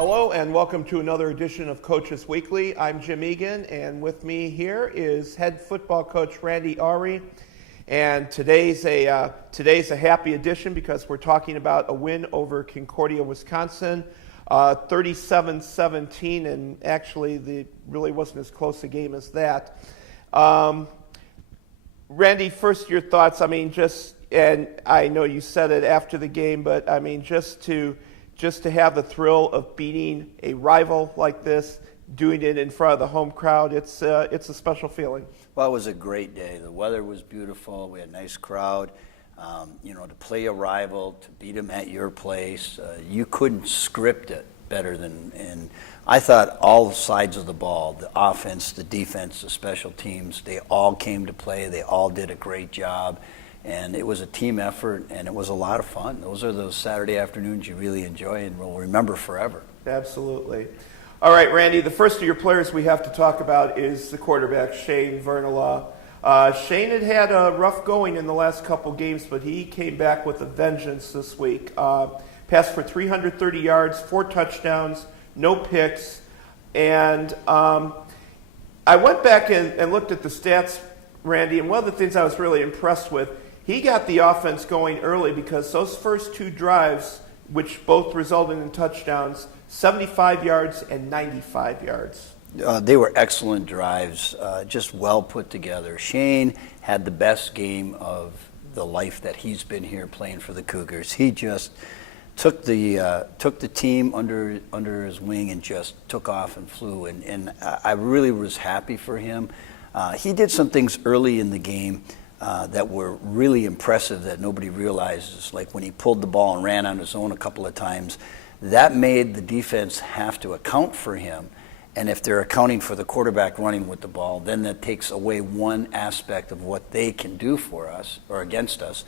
Hello and welcome to another edition of Coaches Weekly. I'm Jim Egan, and with me here is head football coach Randy Ari. And today's a happy edition because we're talking about a win over Concordia, Wisconsin, 37-17, and actually it really wasn't as close a game as that. Randy, first your thoughts. I mean, and I know you said it after the game, but I mean, just to have the thrill of beating a rival like this, doing it in front of the home crowd, it's a special feeling. Well, it was a great day. The weather was beautiful. We had a nice crowd. To play a rival, to beat them at your place, you couldn't script it better than. And I thought all sides of the ball, the offense, the defense, the special teams, they all came to play. They all did a great job. And it was a team effort, and it was a lot of fun. Those are those Saturday afternoons you really enjoy and will remember forever. Absolutely. All right, Randy, the first of your players we have to talk about is the quarterback, Shayne Vernala. Shayne had a rough going in the last couple games, but he came back with a vengeance this week. Passed for 330 yards, 4 touchdowns, no picks. And I went back and looked at the stats, Randy, and one of the things I was really impressed with, he got the offense going early because those first 2 drives, which both resulted in touchdowns, 75 yards and 95 yards. They were excellent drives, just well put together. Shayne had the best game of the life that he's been here playing for the Cougars. He just took the team under his wing and just took off and flew. And I really was happy for him. He did some things early in the game that were really impressive that nobody realizes, like when he pulled the ball and ran on his own a couple of times. That made the defense have to account for him. And if they're accounting for the quarterback running with the ball, then that takes away one aspect of what they can do for us or against us.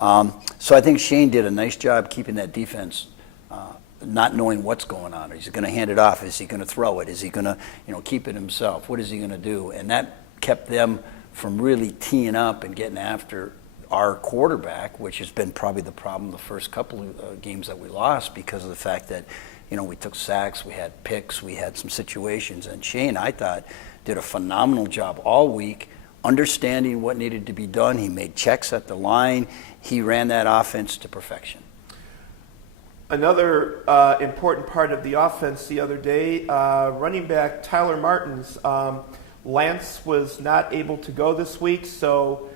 So I think Shayne did a nice job keeping that defense not knowing what's going on. Is he going to hand it off? Is he going to throw it? Is he going to keep it himself? What is he going to do? And that kept them from really teeing up and getting after our quarterback, which has been probably the problem the first couple of games that we lost because of the fact that, we took sacks, we had picks, we had some situations. And Shayne, I thought, did a phenomenal job all week understanding what needed to be done. He made checks at the line. He ran that offense to perfection. Another important part of the offense the other day, running back Tyler Martins. Lance was not able to go this week, so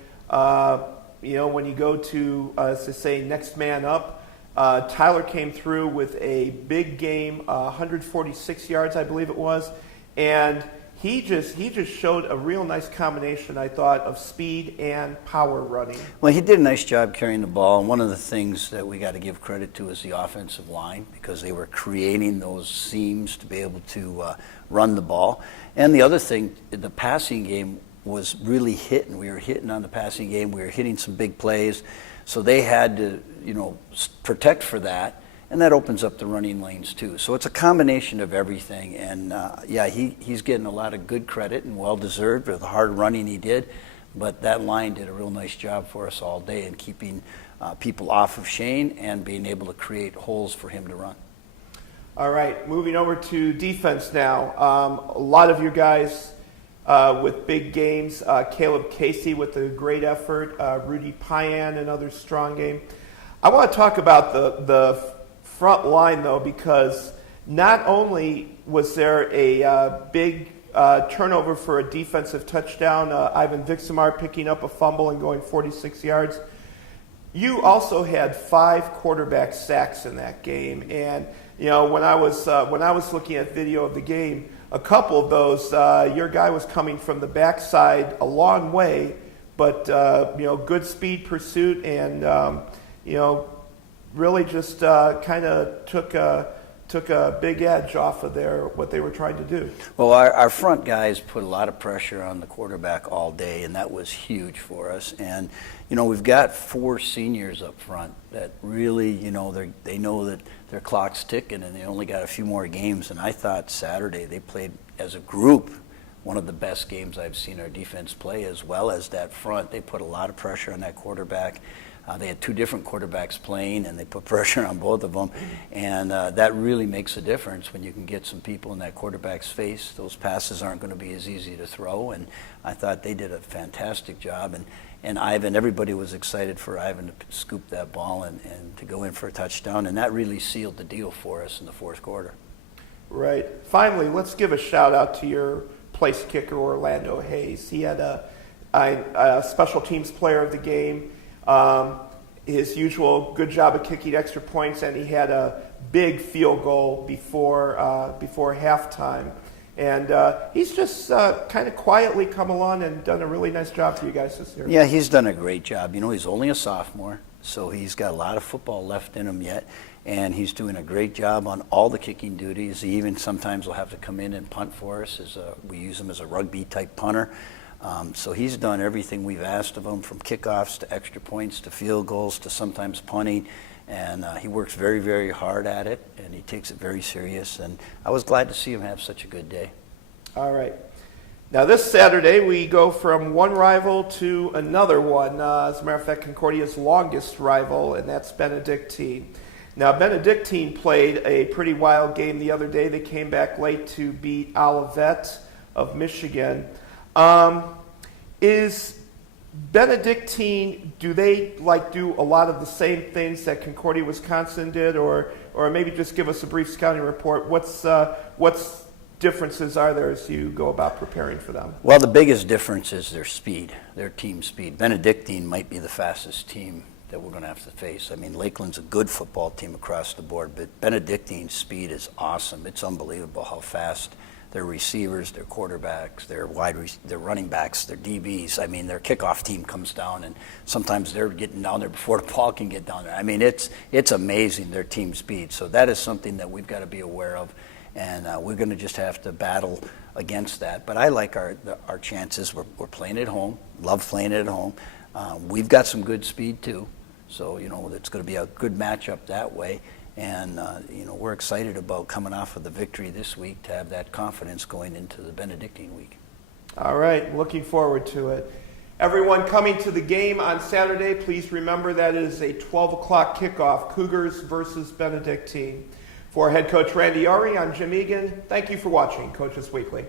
when you go to, as they say, next man up, Tyler came through with a big game, 146 yards, I believe it was, and he just showed a real nice combination, I thought, of speed and power running. Well, he did a nice job carrying the ball, and one of the things that we got to give credit to is the offensive line because they were creating those seams to be able to run the ball. And the other thing, the passing game was really hitting. We were hitting on the passing game. We were hitting some big plays. So they had to, protect for that. And that opens up the running lanes too. So it's a combination of everything. And he's getting a lot of good credit and well-deserved for the hard running he did. But that line did a real nice job for us all day in keeping people off of Shayne and being able to create holes for him to run. All right, moving over to defense now. A lot of you guys with big games. Caleb Casey with a great effort. Rudy Payan, another strong game. I want to talk about the front line, though, because not only was there a big turnover for a defensive touchdown, Ivan Vixamar picking up a fumble and going 46 yards, you also had 5 quarterback sacks in that game. And when I was looking at video of the game, a couple of those, your guy was coming from the backside a long way, but good speed pursuit and really just kind of took a big edge off of what they were trying to do. Well, our front guys put a lot of pressure on the quarterback all day, and that was huge for us. And we've got 4 seniors up front that really, they know that their clock's ticking, and they only got a few more games. And I thought Saturday they played as a group one of the best games I've seen our defense play, as well as that front. They put a lot of pressure on that quarterback. They had two different quarterbacks playing, and they put pressure on both of them. And that really makes a difference when you can get some people in that quarterback's face. Those passes aren't going to be as easy to throw. And I thought they did a fantastic job. And Ivan, everybody was excited for Ivan to scoop that ball and to go in for a touchdown. And that really sealed the deal for us in the fourth quarter. Right. Finally, let's give a shout out to your place kicker, Orlando Hayes. He had a special teams player of the game. His usual good job of kicking extra points, and he had a big field goal before halftime. And he's just kind of quietly come along and done a really nice job for you guys this year. Yeah, he's done a great job. You know, he's only a sophomore, so he's got a lot of football left in him yet. And he's doing a great job on all the kicking duties. He even sometimes will have to come in and punt for us. We use him as a rugby-type punter. So he's done everything we've asked of him, from kickoffs to extra points to field goals to sometimes punting. And he works very, very hard at it, and he takes it very serious. And I was glad to see him have such a good day. All right. Now this Saturday we go from one rival to another one. As a matter of fact, Concordia's longest rival, and that's Benedictine. Now Benedictine played a pretty wild game the other day. They came back late to beat Olivet of Michigan. Is Benedictine, do they do a lot of the same things that Concordia, Wisconsin did, or maybe just give us a brief scouting report? What's differences are there as you go about preparing for them? Well, the biggest difference is their speed, their team speed. Benedictine might be the fastest team that we're going to have to face. I mean, Lakeland's a good football team across the board, but Benedictine's speed is awesome. It's unbelievable how fast their receivers, their quarterbacks, their running backs, their DBs. I mean, their kickoff team comes down, and sometimes they're getting down there before the ball can get down there. I mean, it's amazing, their team speed. So that is something that we've got to be aware of, and we're going to just have to battle against that. But I like our chances. We're playing at home. Love playing at home. We've got some good speed too, so it's going to be a good matchup that way. And, we're excited about coming off of the victory this week to have that confidence going into the Benedictine week. All right, looking forward to it. Everyone coming to the game on Saturday, please remember that it is a 12 o'clock kickoff, Cougars versus Benedictine. For head coach Randy Ari, I'm Jim Egan. Thank you for watching Coaches Weekly.